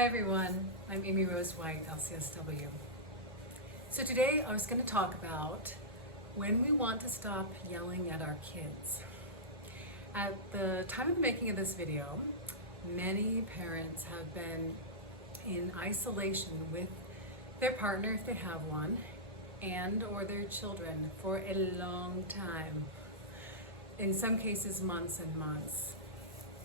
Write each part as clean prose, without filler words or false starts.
Hi everyone, I'm Amy Rose White, LCSW. So today I was going to talk about when we want to stop yelling at our kids. At the time of the making of this video, many parents have been in isolation with their partner if they have one, and or their children for a long time. In some cases, months and months.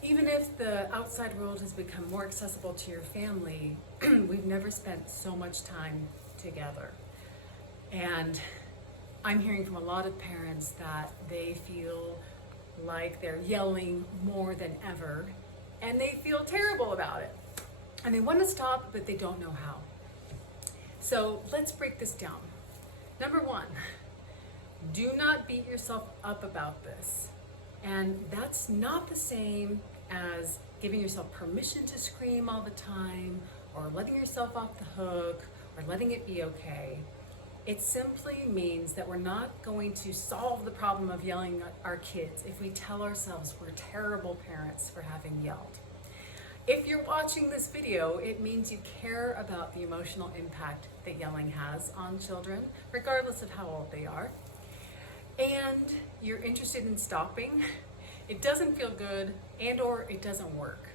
Even if the outside world has become more accessible to your family, we've never spent so much time together. And I'm hearing from a lot of parents that they feel like they're yelling more than ever, and they feel terrible about it. And they want to stop, but they don't know how. So let's break this down. Number one, do not beat yourself up about this. And that's not the same as giving yourself permission to scream all the time, or letting yourself off the hook, or letting it be okay. It simply means that we're not going to solve the problem of yelling at our kids if we tell ourselves we're terrible parents for having yelled. If you're watching this video, it means you care about the emotional impact that yelling has on children, regardless of how old they are. And you're interested in stopping. It doesn't feel good, and or it doesn't work.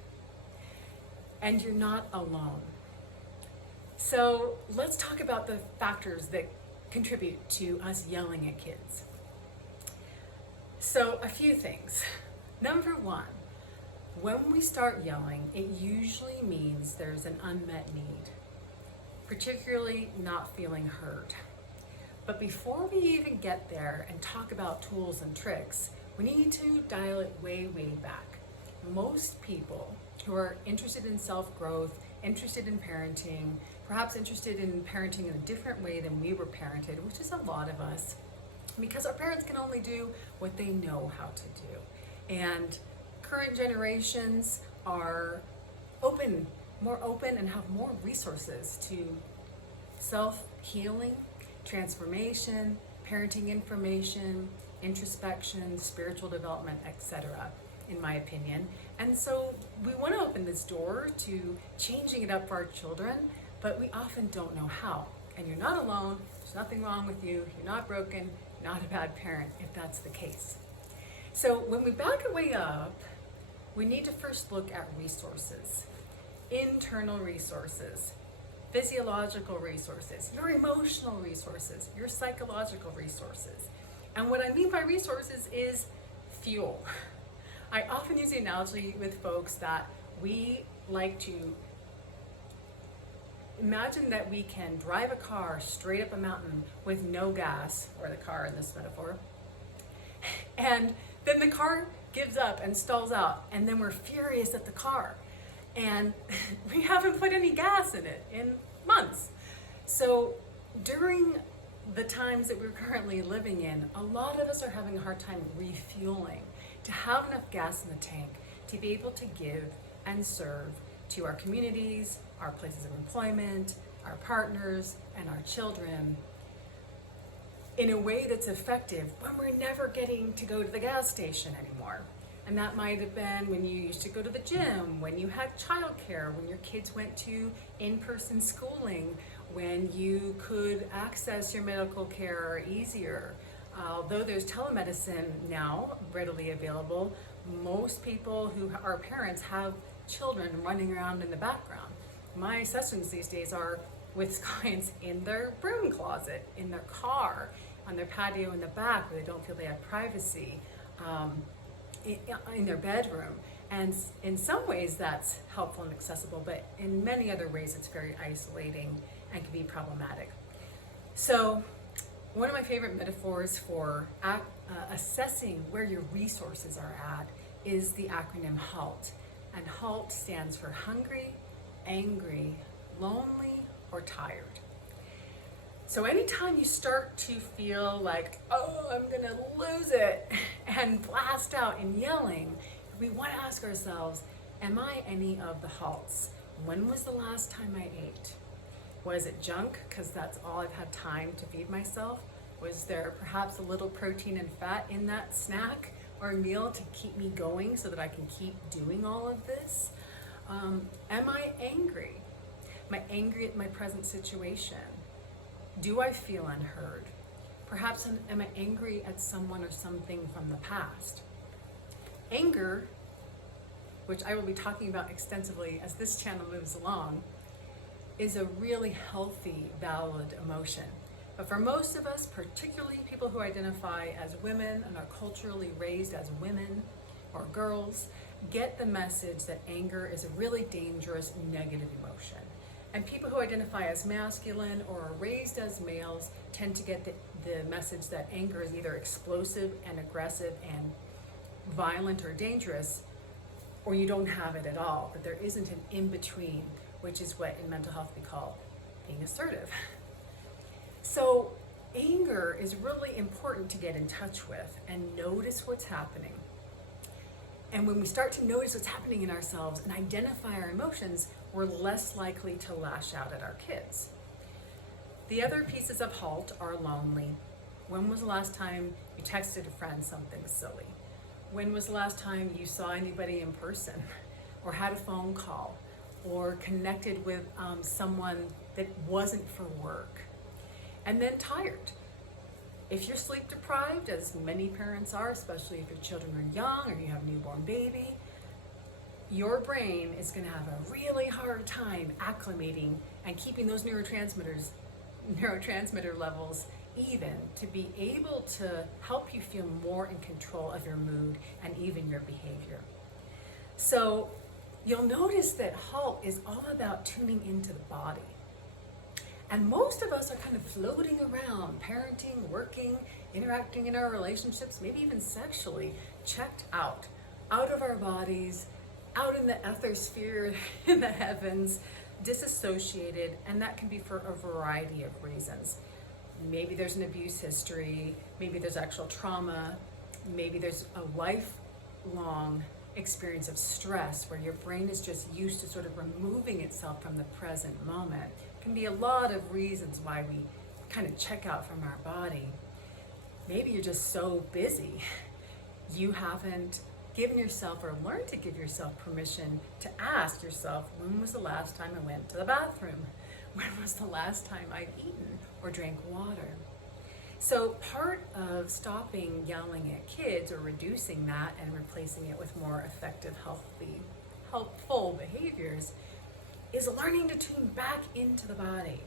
And you're not alone. So let's talk about the factors that contribute to us yelling at kids. So a few things. Number one, when we start yelling, it usually means there's an unmet need, particularly not feeling heard. But before we even get there and talk about tools and tricks, we need to dial it way, way back. Most people who are interested in self-growth, interested in parenting, perhaps interested in parenting in a different way than we were parented, which is a lot of us, because our parents can only do what they know how to do. And current generations are more open and have more resources to self-healing, transformation, parenting information, introspection, spiritual development, etc., in my opinion. And so we want to open this door to changing it up for our children, but we often don't know how. And you're not alone, there's nothing wrong with you, you're not broken, you're not a bad parent if that's the case. So when we back it way up, we need to first look at resources, internal resources, physiological resources, your emotional resources, your psychological resources. And what I mean by resources is fuel. I often use the analogy with folks that we like to imagine that we can drive a car straight up a mountain with no gas, or the car in this metaphor, and then the car gives up and stalls out, and then we're furious at the car. And we haven't put any gas in it in months. So during the times that we're currently living in, a lot of us are having a hard time refueling, to have enough gas in the tank to be able to give and serve to our communities, our places of employment, our partners, and our children in a way that's effective when we're never getting to go to the gas station anymore. And that might have been when you used to go to the gym, when you had childcare, when your kids went to in-person schooling, when you could access your medical care easier. Although there's telemedicine now readily available, most people who are parents have children running around in the background. My sessions these days are with clients in their broom closet, in their car, on their patio in the back where they don't feel they have privacy, in their bedroom. And in some ways that's helpful and accessible, but in many other ways it's very isolating and can be problematic. So one of my favorite metaphors for assessing where your resources are at is the acronym HALT. And HALT stands for hungry, angry, lonely, or tired. So anytime you start to feel like, oh, I'm gonna lose it, and blast out in yelling, we want to ask ourselves, am I any of the halts? When was the last time I ate? Was it junk, because that's all I've had time to feed myself? Was there perhaps a little protein and fat in that snack or meal to keep me going so that I can keep doing all of this? Am I angry? Am I angry at my present situation? Do I feel unheard? Perhaps am I angry at someone or something from the past? Anger, which I will be talking about extensively as this channel moves along, is a really healthy, valid emotion. But for most of us, particularly people who identify as women and are culturally raised as women or girls, get the message that anger is a really dangerous, negative emotion. And people who identify as masculine or are raised as males tend to get the message that anger is either explosive and aggressive and violent or dangerous, or you don't have it at all, but there isn't an in-between, which is what in mental health we call being assertive. So anger is really important to get in touch with and notice what's happening. And when we start to notice what's happening in ourselves and identify our emotions, we're less likely to lash out at our kids. The other pieces of HALT are lonely. When was the last time you texted a friend something silly? When was the last time you saw anybody in person or had a phone call or connected with someone that wasn't for work? And then tired. If you're sleep deprived, as many parents are, especially if your children are young or you have a newborn baby, your brain is going to have a really hard time acclimating and keeping those neurotransmitter levels even to be able to help you feel more in control of your mood and even your behavior. So you'll notice that HALT is all about tuning into the body. And most of us are kind of floating around, parenting, working, interacting in our relationships, maybe even sexually, checked out of our bodies, out in the ethersphere, in the heavens, disassociated, and that can be for a variety of reasons. Maybe there's an abuse history, maybe there's actual trauma, maybe there's a lifelong experience of stress where your brain is just used to sort of removing itself from the present moment. Can be a lot of reasons why we kind of check out from our body. Maybe you're just so busy you haven't given yourself or learned to give yourself permission to ask yourself, when was the last time I went to the bathroom? When was the last time I'd eaten or drank water? So part of stopping yelling at kids or reducing that and replacing it with more effective, helpful behaviors is learning to tune back into the body.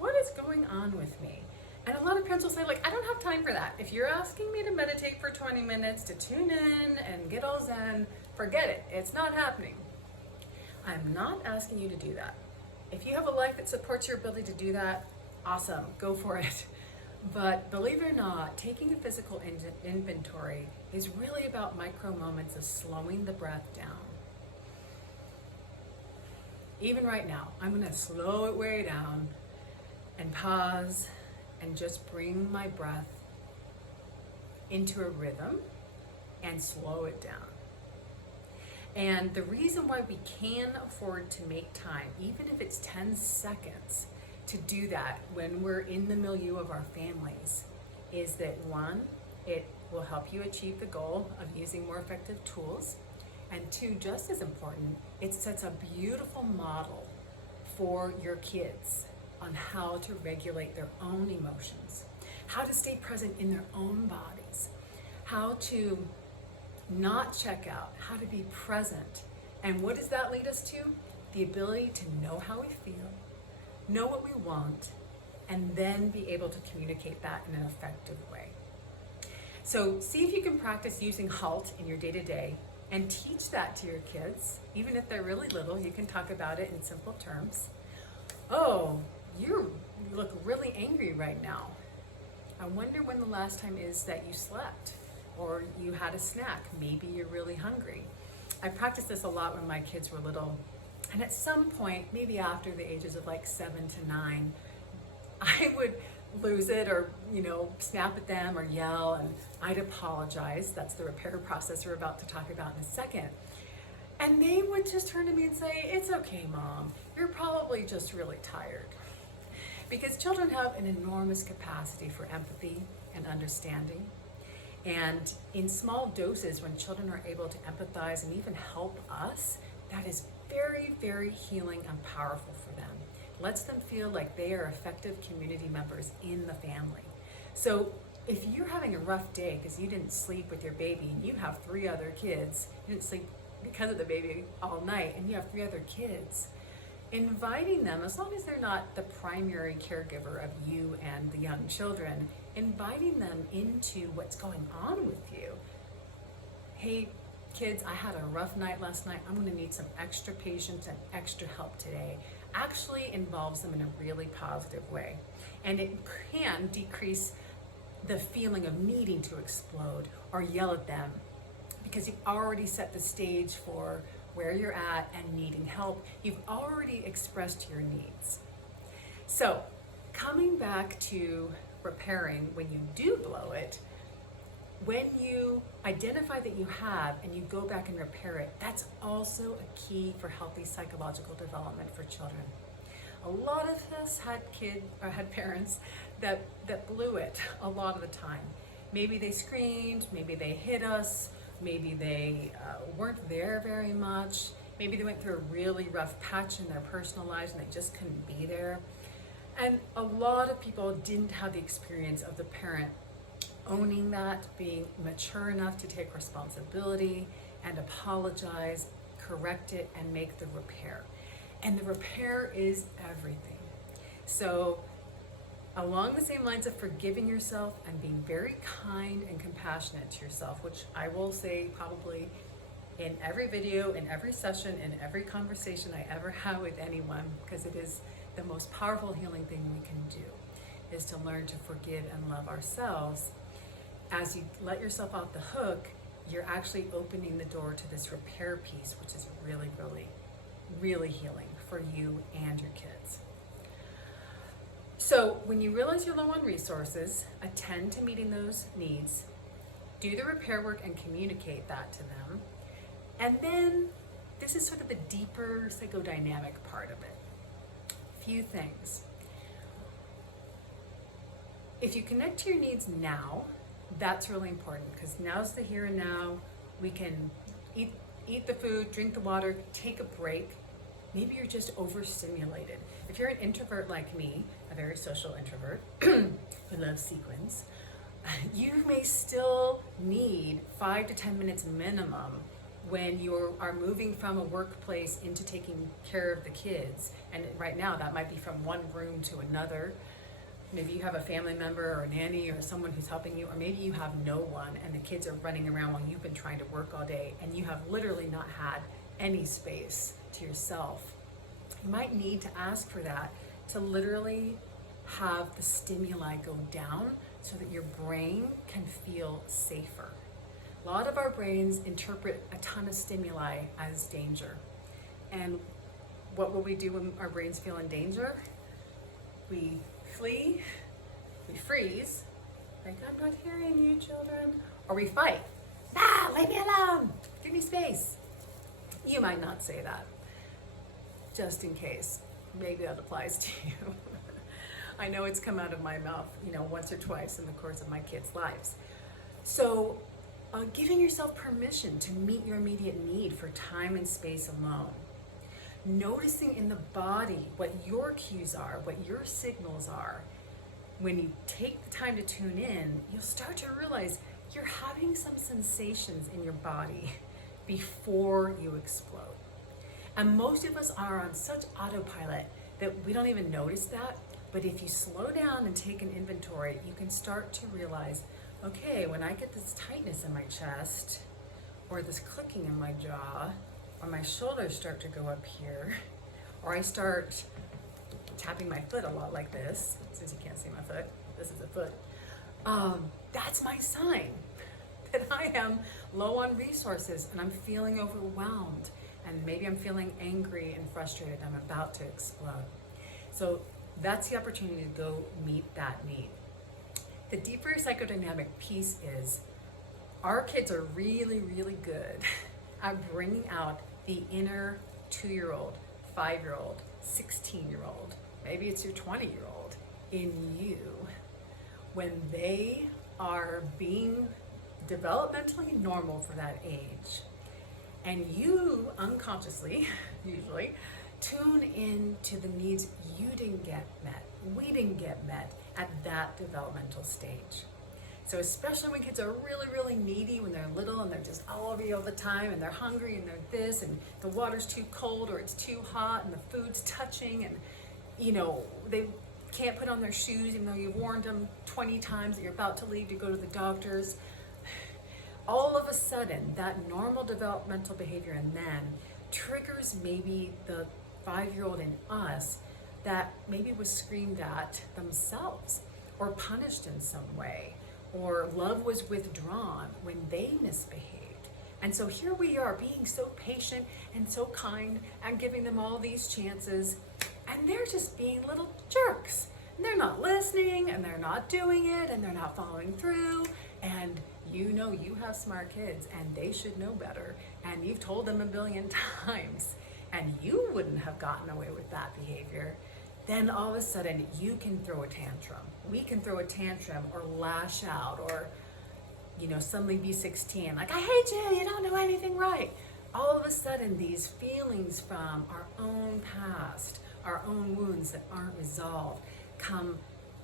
What is going on with me? And a lot of parents will say, like, I don't have time for that. If you're asking me to meditate for 20 minutes, to tune in and get all zen, forget it. It's not happening. I'm not asking you to do that. If you have a life that supports your ability to do that, awesome, go for it. But believe it or not, taking a physical inventory is really about micro moments of slowing the breath down. Even right now, I'm gonna slow it way down and pause and just bring my breath into a rhythm and slow it down. And the reason why we can afford to make time, even if it's 10 seconds, to do that when we're in the milieu of our families, is that one, it will help you achieve the goal of using more effective tools. And two, just as important, it sets a beautiful model for your kids on how to regulate their own emotions, how to stay present in their own bodies, how to not check out, how to be present. And what does that lead us to? The ability to know how we feel, know what we want, and then be able to communicate that in an effective way. So see if you can practice using HALT in your day-to-day and teach that to your kids. Even if they're really little, you can talk about it in simple terms. Oh, you look really angry right now. I wonder when the last time is that you slept or you had a snack. Maybe you're really hungry. I practiced this a lot when my kids were little. And at some point, maybe after the ages of like 7 to 9, I would lose it or, snap at them or yell, and I'd apologize. That's the repair process we're about to talk about in a second. And they would just turn to me and say, "It's okay, Mom. You're probably just really tired." Because children have an enormous capacity for empathy and understanding. And in small doses, when children are able to empathize and even help us, that is very, very healing and powerful for them. Lets them feel like they are effective community members in the family. So if you're having a rough day because you didn't sleep with your baby and you have 3 other kids, you didn't sleep because of the baby all night and you have 3 other kids, inviting them, as long as they're not the primary caregiver of you and the young children, inviting them into what's going on with you. Hey, kids, I had a rough night last night. I'm going to need some extra patience and extra help today. Actually involves them in a really positive way. And it can decrease the feeling of needing to explode or yell at them, because you've already set the stage for where you're at and needing help. You've already expressed your needs. So coming back to repairing when you do blow it, when you identify that you have and you go back and repair it, that's also a key for healthy psychological development for children. A lot of us had parents that blew it a lot of the time. Maybe they screamed, maybe they hit us, maybe they weren't there very much, maybe they went through a really rough patch in their personal lives and they just couldn't be there. And a lot of people didn't have the experience of the parent owning that, being mature enough to take responsibility and apologize, correct it, and make the repair. And the repair is everything. So along the same lines of forgiving yourself and being very kind and compassionate to yourself, which I will say probably in every video, in every session, in every conversation I ever have with anyone, because it is the most powerful healing thing we can do, is to learn to forgive and love ourselves. As you let yourself off the hook, you're actually opening the door to this repair piece, which is really, really, really healing for you and your kids. So when you realize you're low on resources, attend to meeting those needs, do the repair work and communicate that to them. And then this is sort of the deeper psychodynamic part of it. Few things. If you connect to your needs now, that's really important, because now's the here and now. We can eat the food, drink the water, take a break. Maybe you're just overstimulated. If you're an introvert like me, a very social introvert who loves sequins, you may still need 5 to 10 minutes minimum when you are moving from a workplace into taking care of the kids. And right now that might be from one room to another. Maybe you have a family member or a nanny or someone who's helping you, or maybe you have no one and the kids are running around while you've been trying to work all day and you have literally not had any space to yourself. You might need to ask for that, to literally have the stimuli go down so that your brain can feel safer. A lot of our brains interpret a ton of stimuli as danger. And what will we do when our brains feel in danger? We flee, we freeze, like, I'm not hearing you, children, or we fight. Leave me alone, give me space. You might not say that, just in case. Maybe that applies to you. I know it's come out of my mouth, once or twice in the course of my kids' lives. So giving yourself permission to meet your immediate need for time and space alone. Noticing in the body what your cues are, what your signals are. When you take the time to tune in, you'll start to realize you're having some sensations in your body before you explode. And most of us are on such autopilot that we don't even notice that. But if you slow down and take an inventory, you can start to realize, okay, when I get this tightness in my chest, or this clicking in my jaw, or my shoulders start to go up here, or I start tapping my foot a lot like this, since you can't see my foot, this is a foot, that's my sign that I am low on resources and I'm feeling overwhelmed, and maybe I'm feeling angry and frustrated, I'm about to explode. So that's the opportunity to go meet that need. The deeper psychodynamic piece is, our kids are really, really good at bringing out the inner 2-year-old, 5-year-old, 16-year-old, maybe it's your 20-year-old in you, when they are being developmentally normal for that age. And you unconsciously, usually, tune in to the needs you didn't get met, we didn't get met at that developmental stage. So especially when kids are really, really needy when they're little and they're just all over you all the time and they're hungry and they're this and the water's too cold or it's too hot and the food's touching and they can't put on their shoes even though you've warned them 20 times that you're about to leave to go to the doctor's. All of a sudden, that normal developmental behavior in them triggers maybe the 5-year-old in us that maybe was screamed at themselves or punished in some way, or love was withdrawn when they misbehaved. And so here we are being so patient and so kind and giving them all these chances, and they're just being little jerks. And they're not listening, and they're not doing it, and they're not following through, and you have smart kids and they should know better, and you've told them a billion times and you wouldn't have gotten away with that behavior. Then all of a sudden you can throw a tantrum. We can throw a tantrum or lash out or suddenly be 16 like, I hate you don't know anything right. All of a sudden these feelings from our own past, our own wounds that aren't resolved, come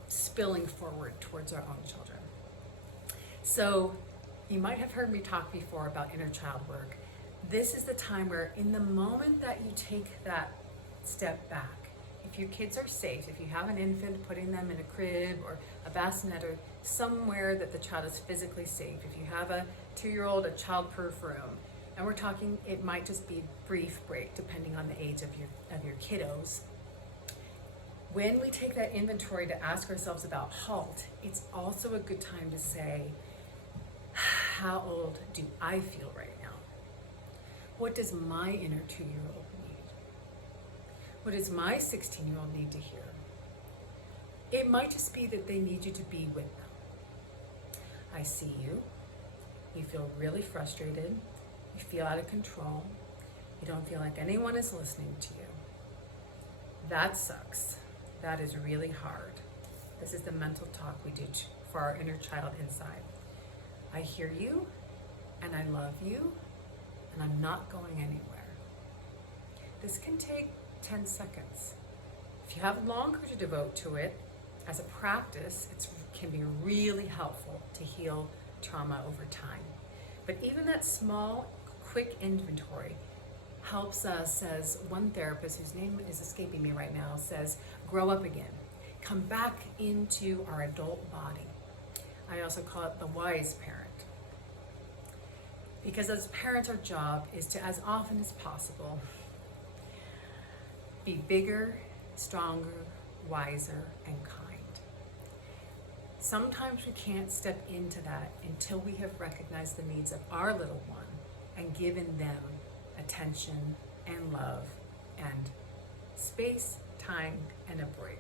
spilling forward towards our own children. So you might have heard me talk before about inner child work. This is the time where in the moment that you take that step back, if your kids are safe, if you have an infant, putting them in a crib or a bassinet or somewhere that the child is physically safe, if you have a 2-year-old, a child-proof room, and we're talking, it might just be a brief break depending on the age of your kiddos. When we take that inventory to ask ourselves about halt, it's also a good time to say, how old do I feel right now? What does my inner 2-year-old need? What does my 16-year-old need to hear? It might just be that they need you to be with them. I see you. You feel really frustrated. You feel out of control. You don't feel like anyone is listening to you. That sucks. That is really hard. This is the mental talk we do for our inner child inside. I hear you, and I love you, and I'm not going anywhere. This can take 10 seconds. If you have longer to devote to it, as a practice, it can be really helpful to heal trauma over time. But even that small, quick inventory helps us, as one therapist, whose name is escaping me right now, says, grow up again. Come back into our adult body. I also call it the wise parent. Because as parents, our job is to, as often as possible, be bigger, stronger, wiser, and kind. Sometimes we can't step into that until we have recognized the needs of our little one and given them attention and love and space, time, and a break.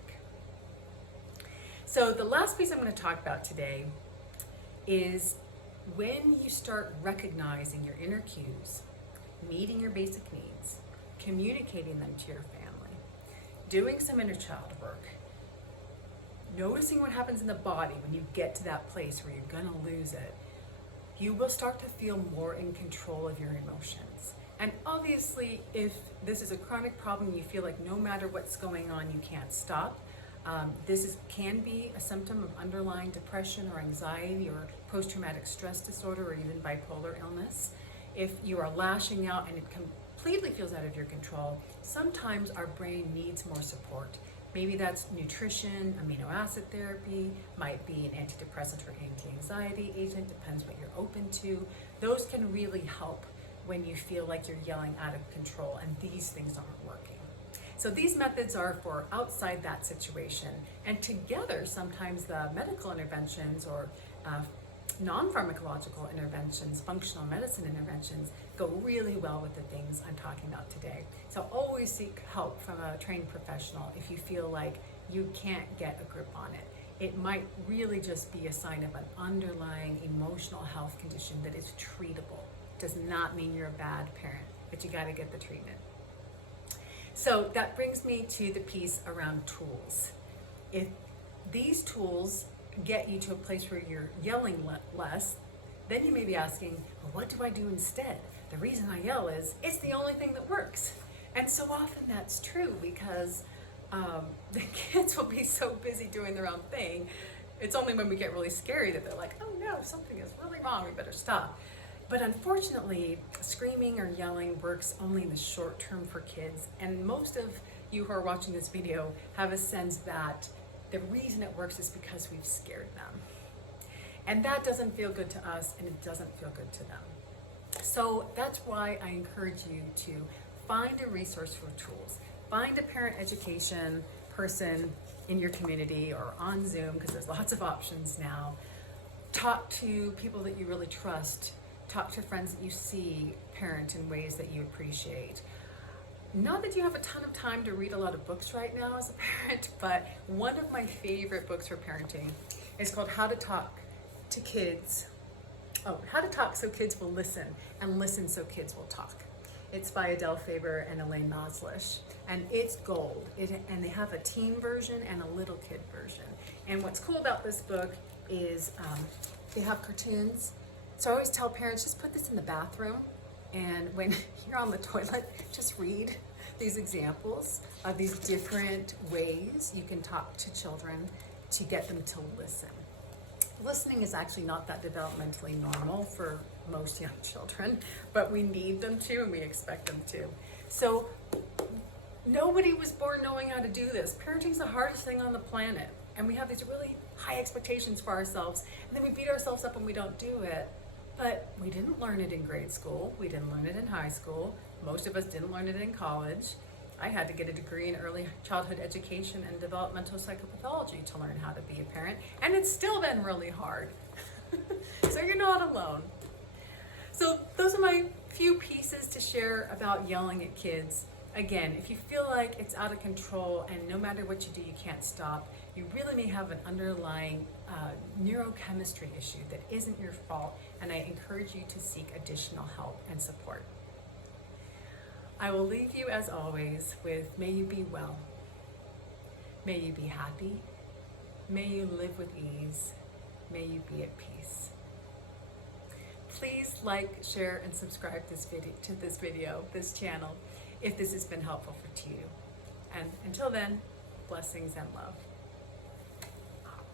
So the last piece I'm going to talk about today is when you start recognizing your inner cues, meeting your basic needs, communicating them to your family, doing some inner child work, noticing what happens in the body when you get to that place where you're going to lose it, you will start to feel more in control of your emotions. And obviously, if this is a chronic problem, you feel like no matter what's going on, you can't stop. This can be a symptom of underlying depression or anxiety or post-traumatic stress disorder or even bipolar illness. If you are lashing out and it completely feels out of your control, sometimes our brain needs more support. Maybe that's nutrition, amino acid therapy, might be an antidepressant or anti-anxiety agent, depends what you're open to. Those can really help when you feel like you're yelling out of control and these things aren't working. So these methods are for outside that situation, and together sometimes the medical interventions or non-pharmacological interventions, functional medicine interventions, go really well with the things I'm talking about today. So always seek help from a trained professional if you feel like you can't get a grip on it. It might really just be a sign of an underlying emotional health condition that is treatable. Does not mean you're a bad parent, but you got to get the treatment. So that brings me to the piece around tools. If these tools get you to a place where you're yelling less, then you may be asking, well, what do I do instead? the reason I yell is it's the only thing that works. And so often that's true because the kids will be so busy doing their own thing. It's only when we get really scary that they're like, oh no, something is really wrong, we better stop. But unfortunately, screaming or yelling works only in the short term for kids. And most of you who are watching this video have a sense that the reason it works is because we've scared them. And that doesn't feel good to us, and it doesn't feel good to them. So that's why I encourage you to find a resource for tools. Find a parent education person in your community or on Zoom, because there's lots of options now. Talk to people that you really trust. Talk to friends that you see parent in ways that you appreciate. Not that you have a ton of time to read a lot of books right now as a parent, but one of my favorite books for parenting is called How to Talk to Kids. How to Talk So Kids Will Listen, and Listen So Kids Will Talk. It's by Adele Faber and Elaine Maslish, and it's gold. And they have a teen version and a little kid version. And what's cool about this book is they have cartoons. So I always tell parents, just put this in the bathroom, and when you're on the toilet, just read these examples of these different ways you can talk to children to get them to listen. Listening is actually not that developmentally normal for most young children, but we need them to and we expect them to. So nobody was born knowing how to do this. Parenting's the hardest thing on the planet, and we have these really high expectations for ourselves, and then we beat ourselves up when we don't do it. But we didn't learn it in grade school. We didn't learn it in high school. Most of us didn't learn it in college. I had to get a degree in early childhood education and developmental psychopathology to learn how to be a parent, and it's still been really hard. So you're not alone. So those are my few pieces to share about yelling at kids. Again, if you feel like it's out of control and no matter what you do, you can't stop, you really may have an underlying neurochemistry issue that isn't your fault, and I encourage you to seek additional help and support. I will leave you, as always, with may you be well, may you be happy, may you live with ease, may you be at peace. Please like, share, and subscribe to this channel, if this has been helpful to you. And until then, blessings and love.